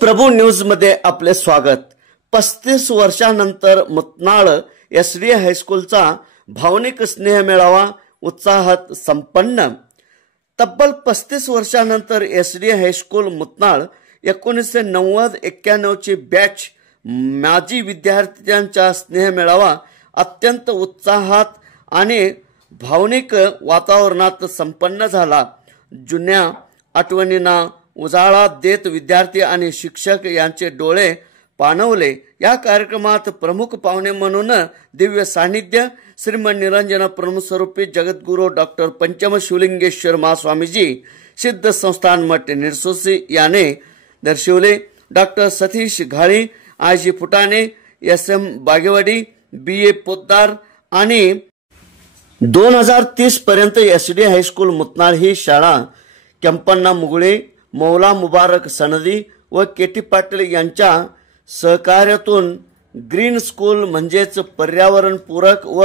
प्रभू news मध्ये आपले स्वागत। 35 वर्षांनंतर मुतनाळ एसडी हायस्कूलचा भावनिक स्नेह मेळावा उत्साहात संपन्न। तब्बल 35 वर्षांनंतर एसडी हायस्कूल मुतनाळ 1990-91 ची बॅच माजी विद्यार्थ्यांचा स्नेह मेळावा अत्यंत उत्साहात आणि भावनिक वातावरणात संपन्न झाला। जुन्या आठवणींना उजाळा देत विद्यार्थी आणि शिक्षक यांचे डोळे पाणवले। या कार्यक्रमात प्रमुख पाहुणे म्हणून दिव्य सानिध्य श्रीमंत निरंजन परमस्वरूपी जगद्गुरू डॉक्टर पंचम शिवलिंगेश्वर महास्वामीजी सिद्ध संस्थान मठ निरसोसी याने दर्शवले। डॉक्टर सतीश घाळी, आजी फुटाणे, SM बागेवाडी, BA पोद्दार आणि 2030 पर्यंत एसडी हायस्कूल मुतनाळ ही शाळा केंपण्णा मुगळे, मौला मुबारक सनदी व KT पाटील यांच्या सहकार्यातून ग्रीन स्कूल म्हणजेच पर्यावरणपूरक व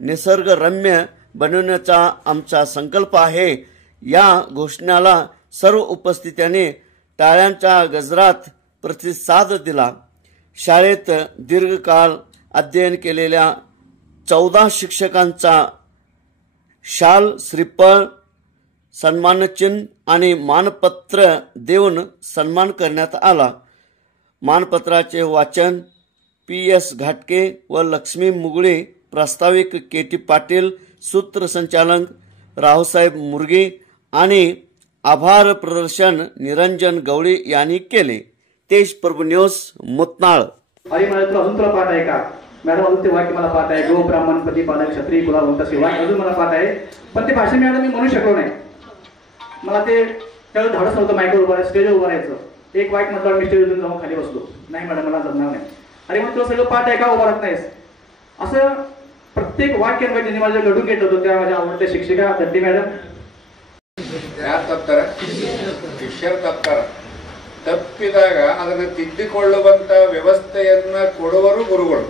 निसर्गरम्य बनवण्याचा आमचा संकल्प आहे। या घोषणाला सर्व उपस्थितांनी टाळ्यांच्या गजरात प्रतिसाद दिला। शाळेत दीर्घकाळ अध्ययन केलेल्या 14 शिक्षकांचा शाल, श्रीफळ, सन्मानचिन्ह आणि मानपत्र देऊन सन्मान करण्यात आला। मानपत्राचे वाचन PS घाटके व लक्ष्मी मुगळे, प्रास्ताविक KT पाटील, सूत्रसंचालन रावसाहेब मुरगे आणि आभार प्रदर्शन निरंजन गवळी यांनी केले। तेज प्रभू न्यूज मुतनाळ। अरे मला अजून तुला पाठ आहे का मॅडम? अजून ते वाक्य मला पाठ आहे, गो ब्राह्मण प्रतिपालक क्षत्रिय कुलावंत सेवा, अजून मला पाठ आहे, पण ते भाषण मॅडम मी म्हणू शकलो नाही। मला ते त्यावेळेस धाडस नव्हतं माईकवर उभं स्टेजवर उभं राहायचं। एक वाईट म्हटलं मी स्टेजवरून जाऊन खाली बसलो, नाही मॅडम मला जमणार नाही। अरे मग तुला सगळं पाठ आहे का, उभं राहत नाहीस? असं प्रत्येक वाक्य त्यांनी माझ्या लढून घेतलं होतं। त्या माझ्या आवडत्या शिक्षिका दड्डी मॅडम ಶಿಷ್ಯರ ತಪ್ಪಿದಾಗ ಅದನ್ನು ತಿದ್ದಿಕೊಳ್ಳುವಂತ ವ್ಯವಸ್ಥೆಯನ್ನ ಕೊಡುವರು ಗುರುಗಳು।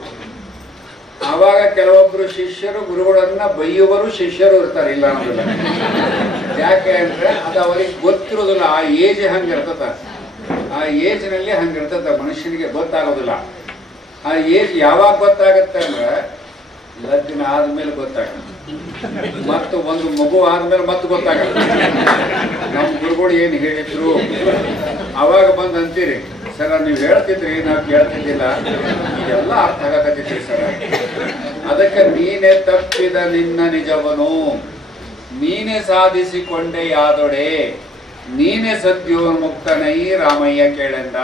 ಆವಾಗ ಕೆಲವೊಬ್ಬರು ಶಿಷ್ಯರು ಗುರುಗಳನ್ನ ಬೈಯುವರು ಶಿಷ್ಯರು ಇರ್ತಾರೆ, ಇಲ್ಲ ಅನ್ನೋದಿಲ್ಲ। ಯಾಕೆ ಅಂದ್ರೆ ಅದು ಅವರಿಗೆ ಗೊತ್ತಿರೋದಿಲ್ಲ, ಆ ಏಜ್ ಹಂಗಿರ್ತದ, ಆ ಏಜ್ ನಲ್ಲಿ ಹಂಗಿರ್ತದ, ಮನುಷ್ಯನಿಗೆ ಗೊತ್ತಾಗೋದಿಲ್ಲ। ಆ ಏಜ್ ಯಾವಾಗ ಗೊತ್ತಾಗತ್ತೆ ಅಂದ್ರೆ ಲಗ್ನ ಆದ್ಮೇಲೆ ಗೊತ್ತಾಗತ್ತೆ, ಮತ್ತು ಒಂದು ಮಗು ಆದ್ಮೇಲೆ ಮತ್ತೆ ಗೊತ್ತಾಗತ್ತೆ ನಮ್ಮ ಗುರುಗಳು ಏನು ಹೇಳಿದ್ರು। ಅವಾಗ ಬಂದು ಅಂತೀರಿ, ಸರ್ ನೀವು ಹೇಳ್ತಿದ್ರಿ ನಾವು ಕೇಳ್ತಿದ್ದಿಲ್ಲ, ಇದೆಲ್ಲ ಅರ್ಥ ಆಗಕತ್ತಿದ್ರಿ ಸರ್। ಅದಕ್ಕೆ ನೀನೇ ತಪ್ಪಿದ ನಿನ್ನ ನಿಜವನು, ನೀನೇ ಸಾಧಿಸಿಕೊಂಡೆ ಯಾದೊಡೆ, ನೀನೇ ಸದ್ಯೋನ್ಮುಕ್ತನೈ ರಾಮಯ್ಯ ಕೇಳೆಂದ।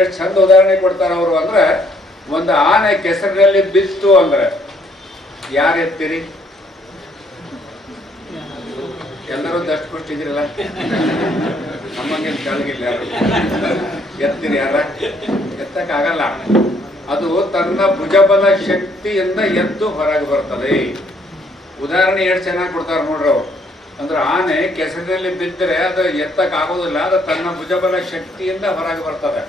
ಎಷ್ಟು ಚಂದ ಉದಾಹರಣೆ ಕೊಡ್ತಾರ ಅವರು ಅಂದ್ರೆ, ಒಂದು ಆನೆ ಕೆಸರಿನಲ್ಲಿ ಬಿತ್ತು ಅಂದ್ರೆ ಯಾರು ಎತ್ತೀರಿ? ಎಲ್ಲರೂ ದಷ್ಟು ಕೊಟ್ಟಿದ್ರಲ್ಲ, ನಮಗೆ ಕೆಳಗಿಲ್ಲ, ಯಾರು ಎತ್ತೀರಿ? ಯಾರ ಎತ್ತಕ್ಕಾಗಲ್ಲ, ಅದು ತನ್ನ ಭುಜಬಲ ಶಕ್ತಿಯಿಂದ ಎದ್ದು ಹೊರಗೆ ಬರ್ತದೆ। ಉದಾಹರಣೆ ಎಷ್ಟು ಚೆನ್ನಾಗಿ ಕೊಡ್ತಾರೆ ನೋಡ್ರಿ ಅವರು, ಅಂದ್ರೆ ಆನೆ ಕೆಸರಿನಲ್ಲಿ ಬಿದ್ದರೆ ಅದು ಎತ್ತಕ್ಕಾಗೋದಿಲ್ಲ, ಅದು ತನ್ನ ಭುಜಬಲ ಶಕ್ತಿಯಿಂದ ಹೊರಗೆ ಬರ್ತದೆ।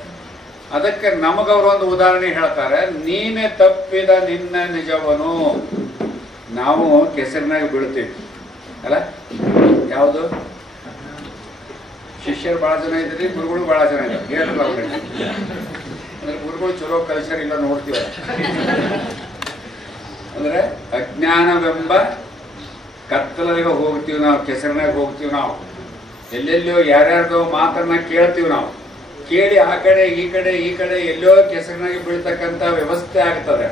ಅದಕ್ಕೆ ನಮಗವರು ಒಂದು ಉದಾಹರಣೆ ಹೇಳ್ತಾರೆ, ನೀನೇ ತಪ್ಪಿದ ನಿನ್ನ ನಿಜವನು। ನಾವು ಕೆಸರಿನಾಗ ಬೀಳ್ತೀವಿ ಅಲ್ಲ, ಯಾವುದು? ಶಿಷ್ಯರು ಬಹಳ ಜನ ಇದ್ರಿ, ಗುರುಗಳು ಬಹಳ ಜನ ಇದ್ದಾರೆ, ಹೇಳಿಲ್ಲ ಅವ್ರಿಗೆ। ಅಂದ್ರೆ ಗುರುಗಳು ಚಲೋ ಕಲ್ಚರ್ ಇಲ್ಲ ನೋಡ್ತೀವ, ಅಂದ್ರೆ ಅಜ್ಞಾನವೆಂಬ ಕತ್ತಲಿಗೆ ಹೋಗ್ತೀವಿ ನಾವು, ಕೆಸರಿನಾಗ ಹೋಗ್ತೀವಿ ನಾವು, ಎಲ್ಲೆಲ್ಲೋ ಯಾರ್ಯಾರ್ದೋ ಮಾತನ್ನ ಕೇಳ್ತೀವಿ ನಾವು, ಕೇಳಿ ಆ ಕಡೆ ಈ ಕಡೆ ಎಲ್ಲೋ ಕೆಸರಿನಾಗಿ ಬೀಳ್ತಕ್ಕಂಥ ವ್ಯವಸ್ಥೆ ಆಗ್ತದೆ।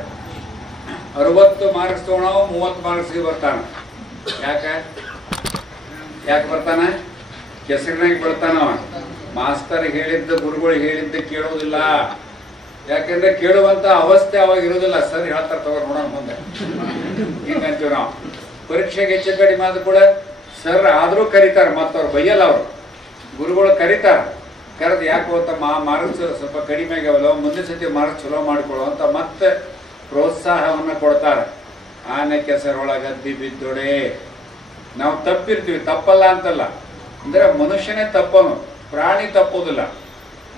60 ಮಾರ್ಕ್ಸ್ ತಗೊಳವು 30 ಮಾರ್ಕ್ಸ್ಗೆ ಬರ್ತಾನೆ। ಯಾಕೆ ಬರ್ತಾನೆ? ಕೆಸರಿನಾಗಿ ಬೀಳ್ತಾನವ। ಮಾಸ್ತರ್ ಹೇಳಿದ್ದ, ಗುರುಗಳು ಹೇಳಿದ್ದ ಕೇಳೋದಿಲ್ಲ, ಯಾಕೆಂದ್ರೆ ಕೇಳುವಂತ ಅವಸ್ಥೆ ಅವಾಗ ಇರೋದಿಲ್ಲ। ಸರ್ ಹೇಳ್ತಾರೆ ತಗೋ ನೋಡೋಣ ಮುಂದೆ, ಹಿಂಗಂತೀವಿ ನಾವು। ಪರೀಕ್ಷೆಗೆ ಹೆಚ್ಚು ಕಡಿಮೆ ಆದ್ರೂ ಕೂಡ ಸರ್ ಆದ್ರೂ ಕರೀತಾರೆ, ಮತ್ತವ್ರು ಬೈಯಲ್ಲ, ಅವರು ಗುರುಗಳು ಕರೀತಾರೆ, ಕರೆದು ಯಾಕೆ ಹೋತ ಮಾರ್ಕ್ಸ್ ಸ್ವಲ್ಪ ಕಡಿಮೆ ಆಗ್ಯಾವಲ್ಲ, ಮುಂದಿನ ಸತಿ ಮಾರ್ಕ್ಸ್ ಚಲೋ ಮಾಡಿಕೊಳ್ಳೋ ಅಂತ ಮತ್ತೆ ಪ್ರೋತ್ಸಾಹವನ್ನು ಕೊಡ್ತಾರೆ। ಆನೆ ಕೆಸರೊಳಗದ್ದಿ ಬಿದ್ದೊಡೆ, ನಾವು ತಪ್ಪಿರ್ತೀವಿ, ತಪ್ಪಲ್ಲ ಅಂತಲ್ಲ, ಅಂದ್ರೆ ಮನುಷ್ಯನೇ ತಪ್ಪನು, ಪ್ರಾಣಿ ತಪ್ಪೋದಿಲ್ಲ।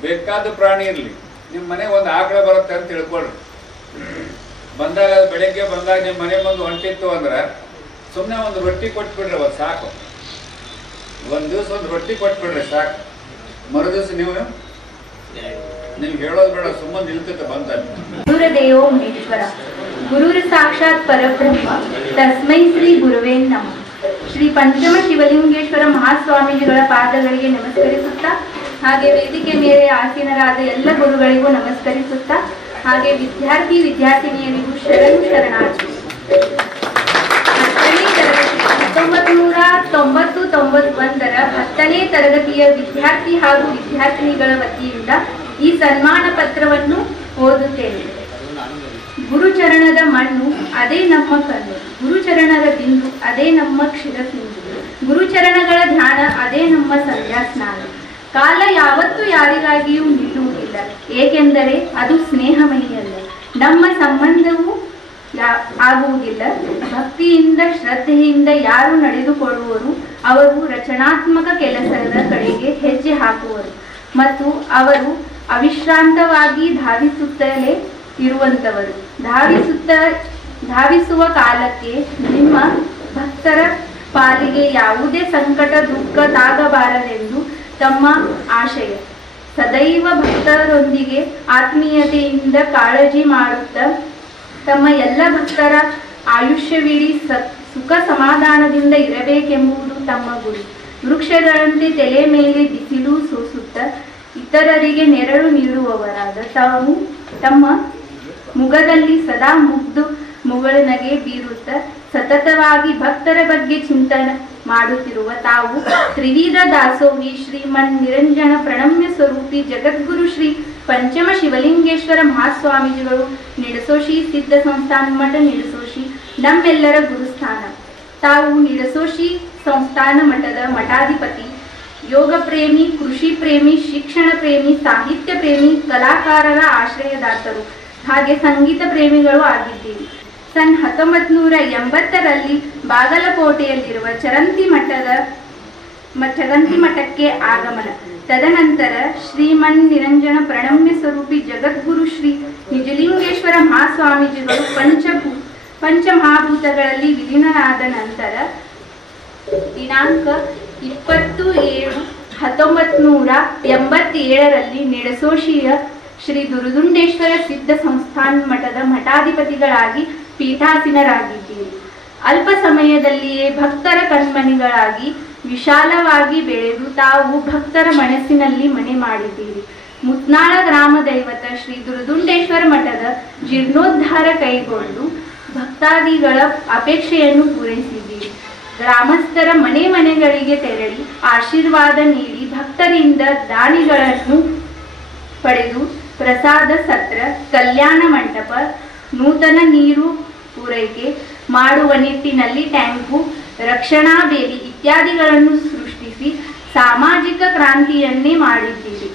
ಬೇಕಾದ ಪ್ರಾಣಿ ಇರಲಿ, ನಿಮ್ಮ ಮನೆಗೆ ಒಂದು ಆಕಳ ಬರುತ್ತೆ ಅಂತ ತಿಳ್ಕೊಳ್ರಿ, ಬಂದಾಗ ಬೆಳಗ್ಗೆ ಬಂದಾಗ ನಿಮ್ಮ ಮನೆ ಬಂದು ಹೊಂಟಿತ್ತು ಅಂದ್ರೆ ಸುಮ್ಮನೆ ಒಂದು ರೊಟ್ಟಿ ಕೊಟ್ಬಿಡ್ರಿ, ಅವತ್ತು ಸಾಕು, ಒಂದು ದಿವಸ ಒಂದು ರೊಟ್ಟಿ ಕೊಟ್ಬಿಡ್ರಿ ಸಾಕು। ಮರುದಿವಸ ನೀವು ನೀವು ಹೇಳೋದು ಬೇಡ, ಸುಮ್ಮನೆ ನಿಲ್ತೈತೆ ಬಂದಲ್ಲಿ. ಗುರುದೇವೋ ಮಹೇಶ್ವರ, ಗುರುರ್ ಸಾಕ್ಷಾತ್ ಪರಬ್ರಹ್ಮ, ತಸ್ಮೈ ಶ್ರೀ ಗುರುವೇ ನಮಃ. ಶ್ರೀ ಪಂಚಮ ಶಿವಲಿಂಗೇಶ್ವರ ಮಹಾಸ್ವಾಮೀಜಿಗಳ ಪಾದಗಳಿಗೆ ನಮಸ್ಕರಿಸುತ್ತಾ, ಹಾಗೆ ವೇದಿಕೆ ಮೇಲೆ ಆಸೀನರಾದ ಎಲ್ಲ ಗುರುಗಳಿಗೂ ನಮಸ್ಕರಿಸುತ್ತಾ, ಹಾಗೆ ವಿದ್ಯಾರ್ಥಿ ವಿದ್ಯಾರ್ಥಿನಿಯರಿಗೂ ಶರಣಾರ್ಥಿ. 1991ರ 10ನೇ ತರಗತಿಯ ವಿದ್ಯಾರ್ಥಿ ಹಾಗೂ ವಿದ್ಯಾರ್ಥಿನಿಗಳ ವತಿಯಿಂದ ಈ ಸನ್ಮಾನ ಪತ್ರವನ್ನು ಓದುತ್ತೇನೆ. ಗುರುಚರಣದ ಮಣ್ಣು ಅದೇ ನಮ್ಮ ಕಣ್ಣು, ಗುರುಚರಣದ ಬಿಂದು ಅದೇ ನಮ್ಮ ಕ್ಷೀರಸಿಂಧು, ಗುರುಚರಣಗಳ ಧ್ಯಾನ ಅದೇ ನಮ್ಮ ಸಂಧ್ಯಾ ಸ್ನಾನ. ಕಾಲ ಯಾವತ್ತೂ ಯಾರಿಗಾಗಿಯೂ ನಿಲ್ಲುವುದಿಲ್ಲ, ಏಕೆಂದರೆ ಅದು ಸ್ನೇಹಮಯಿಯಲ್ಲ. ನಮ್ಮ ಸಂಬಂಧವೂ ಆಗುವುದಿಲ್ಲ. ಭಕ್ತಿಯಿಂದ ಶ್ರದ್ಧೆಯಿಂದ ಯಾರು ನಡೆದುಕೊಳ್ಳುವರು ಅವರು ರಚನಾತ್ಮಕ ಕೆಲಸದ ಕಡೆಗೆ ಹೆಜ್ಜೆ ಹಾಕುವರು ಮತ್ತು ಅವರು ಅವಿಶ್ರಾಂತವಾಗಿ ಧಾವಿಸುತ್ತಲೇ ಇರುವಂತವರು. ಧಾವಿಸುವ ಕಾಲಕ್ಕೆ ನಿಮ್ಮ ಭಕ್ತರ ಪಾಲಿಗೆ ಯಾವುದೇ ಸಂಕಟ ದುಃಖ ತಾಗಬಾರದೆಂದು ತಮ್ಮ ಆಶಯ. ಸದೈವ ಭಕ್ತರೊಂದಿಗೆ ಆತ್ಮೀಯತೆಯಿಂದ ಕಾಳಜಿ ಮಾಡುತ್ತಾ ತಮ್ಮ ಎಲ್ಲ ಭಕ್ತರ ಆಯುಷ್ಯವಿಡೀ ಸುಖ ಸಮಾಧಾನದಿಂದ ಇರಬೇಕೆಂಬುದು ತಮ್ಮ ಗುರಿ. ವೃಕ್ಷಗಳಂತೆ ತಲೆ ಮೇಲೆ ಬಿಸಿಲು ಸೋಸುತ್ತ ಇತರರಿಗೆ ನೆರಳು ನೀಡುವವರಾದ ತಾವು ತಮ್ಮ ಮುಖದಲ್ಲಿ ಸದಾ ಮುಗುಳ್ನಗೆ ಬೀರುತ್ತ ಸತತವಾಗಿ ಭಕ್ತರ ಬಗ್ಗೆ ಚಿಂತನೆ ಮಾಡುತ್ತಿರುವ ತಾವು ತ್ರಿವಿಧ ದಾಸೋಹಿ ಶ್ರೀಮನ್ ನಿರಂಜನ ಪ್ರಣಮ್ಯ ಸ್ವರೂಪಿ ಜಗದ್ಗುರು ಶ್ರೀ ಪಂಚಮ ಶಿವಲಿಂಗೇಶ್ವರ ಮಹಾಸ್ವಾಮೀಜಿಗಳು ನಿಡಸೋಶಿ ಸಿದ್ಧ ಸಂಸ್ಥಾನ ಮಠ ನಿಡಸೋಶಿ ನಮ್ಮೆಲ್ಲರ ಗುರುಸ್ಥಾನ. ತಾವು ನಿಡಸೋಶಿ ಸಂಸ್ಥಾನ ಮಠದ ಮಠಾಧಿಪತಿ, ಯೋಗ ಪ್ರೇಮಿ, ಕೃಷಿ ಪ್ರೇಮಿ, ಶಿಕ್ಷಣ ಪ್ರೇಮಿ, ಸಾಹಿತ್ಯ ಪ್ರೇಮಿ, ಕಲಾಕಾರರ ಆಶ್ರಯದಾತರು ಹಾಗೆ ಸಂಗೀತ ಪ್ರೇಮಿಗಳು ಆಗಿದ್ದೀರಿ. ಸನ್ 1980ರಲ್ಲಿ ಬಾಗಲಕೋಟೆಯಲ್ಲಿರುವ ಚರಂತಿ ಮಠಕ್ಕೆ ಆಗಮನ. ತದನಂತರ ಶ್ರೀಮನ್ ನಿರಂಜನ ಪ್ರಣಮ್ಯ ಸ್ವರೂಪಿ ಜಗದ್ಗುರು ಶ್ರೀ ನಿಜಲಿಂಗೇಶ್ವರ ಮಹಾಸ್ವಾಮೀಜಿಗಳು ಪಂಚಮಹಾಭೂತಗಳಲ್ಲಿ ವಿಲೀನರಾದ ನಂತರ ದಿನಾಂಕ 20/7/1987ರಲ್ಲಿ ನಿಡಸೋಶಿಯ ಶ್ರೀ ದುರುದುಂಡೇಶ್ವರ ಸಿದ್ಧ ಸಂಸ್ಥಾನ ಮಠದ ಮಠಾಧಿಪತಿಗಳಾಗಿ ಪೀಠಾಸೀನರಾಗಿದ್ದೀರಿ. ಅಲ್ಪ ಸಮಯದಲ್ಲಿಯೇ ಭಕ್ತರ ಕಣ್ಮಣಿಗಳಾಗಿ ವಿಶಾಲವಾಗಿ ಬೆಳೆದು ತಾವು ಭಕ್ತರ ಮನಸ್ಸಿನಲ್ಲಿ ಮನೆ ಮಾಡಿದ್ದೀರಿ. ಮುತ್ನಾಳ ಗ್ರಾಮ ದೈವತ ಶ್ರೀ ದುರುದುಂಡೇಶ್ವರ ಮಠದ ಜೀರ್ಣೋದ್ಧಾರ ಕೈಗೊಂಡು ಭಕ್ತಾದಿಗಳ ಅಪೇಕ್ಷೆಯನ್ನು ಪೂರೈಸಿದ್ದೀರಿ. ಗ್ರಾಮಸ್ಥರ ಮನೆಗಳಿಗೆ ತೆರಳಿ ಆಶೀರ್ವಾದ ನೀಡಿ ಭಕ್ತರಿಂದ ದಾನಿಗಳನ್ನು ಪಡೆದು ಪ್ರಸಾದ ಸತ್ರ, ಕಲ್ಯಾಣ ಮಂಟಪ, ನೂತನ ನೀರು ಪೂರೈಕೆ ಮಾಡುವ ನಿಟ್ಟಿನಲ್ಲಿ ಟ್ಯಾಂಕು, ರಕ್ಷಣಾ ಬೇಲಿ ಇತ್ಯಾದಿಗಳನ್ನು ಸೃಷ್ಟಿಸಿ ಸಾಮಾಜಿಕ ಕ್ರಾಂತಿಯನ್ನೇ ಮಾಡಿದ್ದೀರಿ.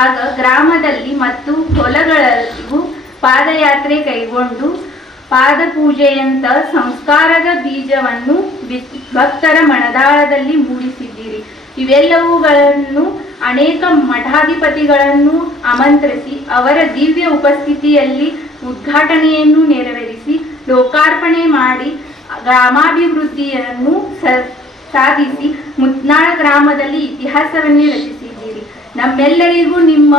ಆಗ ಗ್ರಾಮದಲ್ಲಿ ಮತ್ತು ಹೊಲಗಳಲ್ಲಿಗೂ ಪಾದಯಾತ್ರೆ ಕೈಗೊಂಡು ಪಾದಪೂಜೆಯಂತ ಸಂಸ್ಕಾರದ ಬೀಜವನ್ನು ಭಕ್ತರ ಮನದಾಳದಲ್ಲಿ ಮೂಡಿಸಿದ್ದೀರಿ. ಇವೆಲ್ಲವುಗಳನ್ನು ಅನೇಕ ಮಠಾಧಿಪತಿಗಳನ್ನು ಆಮಂತ್ರಿಸಿ ಅವರ ದಿವ್ಯ ಉಪಸ್ಥಿತಿಯಲ್ಲಿ ಉದ್ಘಾಟನೆಯನ್ನು ನೆರವೇರಿಸಿ ಲೋಕಾರ್ಪಣೆ ಮಾಡಿ ಗ್ರಾಮಾಭಿವೃದ್ಧಿಯನ್ನು ಸಾಧಿಸಿ ಮುತ್ನಾಳ ಗ್ರಾಮದಲ್ಲಿ ಇತಿಹಾಸವನ್ನೇ ರಚಿಸಿದ್ದೀರಿ. ನಮ್ಮೆಲ್ಲರಿಗೂ ನಿಮ್ಮ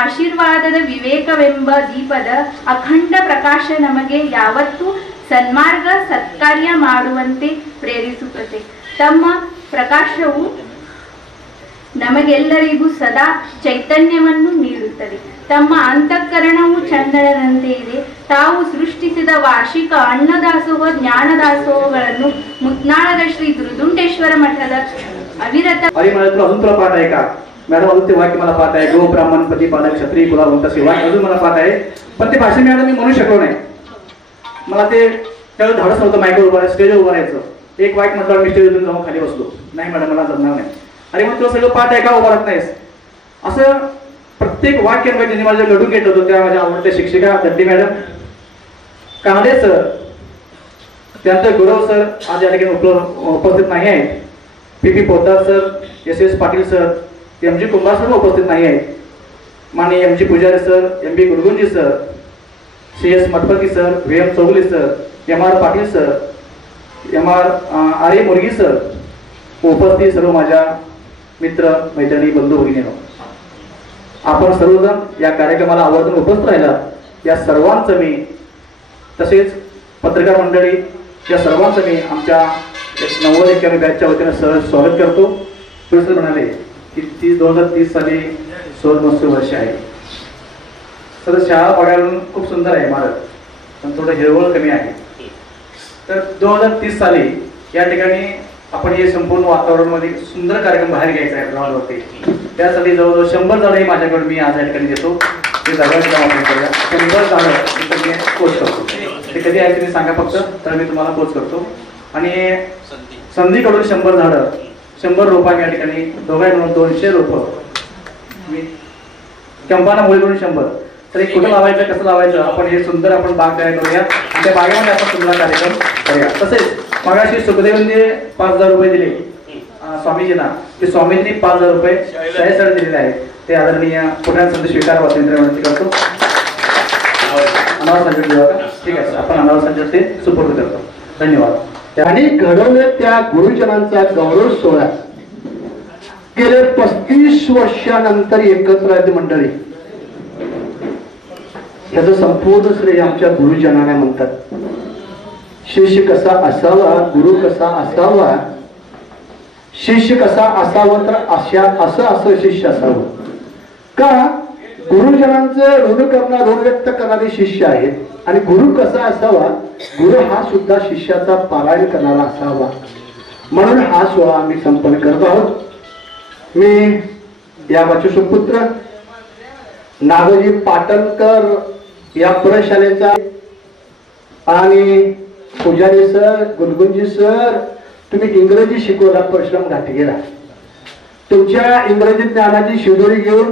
ಆಶೀರ್ವಾದದ ವಿವೇಕವೆಂಬ ದೀಪದ ಅಖಂಡ ಪ್ರಕಾಶ ನಮಗೆ ಯಾವತ್ತೂ ಸನ್ಮಾರ್ಗ ಸತ್ಕಾರ್ಯ ಮಾಡುವಂತೆ ಪ್ರೇರಿಸುತ್ತದೆ. ತಮ್ಮ ಪ್ರಕಾಶವು ನಮಗೆಲ್ಲರಿಗೂ ಸದಾ ಚೈತನ್ಯವನ್ನು ನೀಡುತ್ತದೆ. ತಮ್ಮ ಅಂತಃಕರಣವು ಚಂದನದಂತೆ ಇದೆ. ತಾವು ಸೃಷ್ಟಿಸಿದ ವಾರ್ಷಿಕ ಅನ್ನದಾಸೋಹ, ಜ್ಞಾನದಾಸೋಹಗಳನ್ನು मुतनाळದ श्री दुर्दुंडेश्वर मठದ अविरत अरे मला अजून तुला पाठ आहे का मॅडम? अजून ते वाक्य मला पाठ आहे, गो ब्राह्मण पती पालक क्षत्रिय कुलावंत सेवा, अजून मला पाठ आहे. पण ते भाषण मॅडम मी म्हणू शकलो नाही. मला ते त्यावेळेस धाडस नव्हतं माईकवर उभं स्टेजवर उभं राहायचं. एक वाईट म्हटलं मी स्टेजवरून जाऊन खाली बसलो. नाही मॅडम मला जमणार नाही. अरे मग तुला सगळं पाठ आहे का उभं राहत नाहीस? असं प्रत्येक वाक्य त्यांनी मला लढून घेतलं होतं. त्या माझ्या आवडत्या शिक्षिका दड्डी मॅडम, कानडे सर, त्यानंतर गुरव सर आज या ठिकाणी उपस्थित नाही आहेत. P Poddar sir, S Patil sir, M G. Kumbhar sir उपस्थित नाही आहेत. माननीय M G. Pujari sir, M B. Gurgunji sir, C S. Mathpati sir, V M. Chougule sir, M R. Patil sir, M R. Arya Murgi sir, उपस्थित सर्व माझ्या मित्र मैत्रिणी बंधू भगिनींनो, आपण सर्वजण या कार्यक्रमाला आवर्जून उपस्थित राहिला या सर्वांचं मी, तसेच पत्रकार मंडळी या सर्वांचं मी आमच्या 90-91 बॅचच्या वतीनं सहज स्वागत करतो. पुढे म्हणाले की 2030 साली सुवर्ण वर्ष आहे. तर शाळा बघायला खूप सुंदर आहे मारत, पण थोडं हिरवळ कमी आहे. तर 2030 साली या ठिकाणी आपण हे संपूर्ण वातावरणामध्ये सुंदर कार्यक्रम बाहेर घ्यायचा आहे ग्राउंडवरती. त्यासाठी जवळजवळ 100 झाडं माझ्याकडे मी आज या ठिकाणी देतो. ते झाडांचं काम आपण करूया. 100 झाडं मी पोच करतो. ते कधी आहे तुम्ही सांगा फक्त, तर मी तुम्हाला पोच करतो. आणि संधीकडून 100 झाडं, 100 रोपांनी या ठिकाणी दोघांनी मिळून 200 रोपं, मी कंपाना मुलीकडून 100. तर एक कुठं लावायचं, कसं लावायचं, आपण हे सुंदर आपण बाग तयार करूया. त्या बागेमध्ये आपण सुंदर कार्यक्रम करूया. तसेच मगाशी सुखदेवांनी 5000 रुपये दिले स्वामीजींना, ते स्वामीजींनी 5000 रुपये शाळेसाठी दिलेले आहेत. ते आदरणीय पुण्यात संत स्वीकार वाचन विनंती करतो. अनावर संजय देवा का, ठीक आहे, आपण अनावर संजय ते सुपूर्द करतो. धन्यवाद. त्यांनी घडवले त्या गुरुजनांचा गौरव सोहळा गेले 35 वर्षानंतर एकत्र आहेत मंडळी. याचं संपूर्ण श्रेय आमच्या गुरुजनांना म्हणतात. शिष्य कसा असावा, गुरु कसा असावा, शिष्य कसा असावा, तर असं शिष्य असावं. का गुरुजनांचं ऋण व्यक्त करणारे शिष्य आहेत आणि गुरु कसा असावा, गुरु हा सुद्धा शिष्याचा पारायण करणारा असावा. म्हणून हा सोहळा आम्ही संपन्न करत आहोत. मी या बचुसुपुत्र नागोजी पाटणकर या प्रशालेचा आणि पुजारी सर, गुलगुंजी सर, तुम्ही इंग्रजी शिकवला, परिश्रम घाटी गेला. तुमच्या इंग्रजी ज्ञानाची शिदोरी घेऊन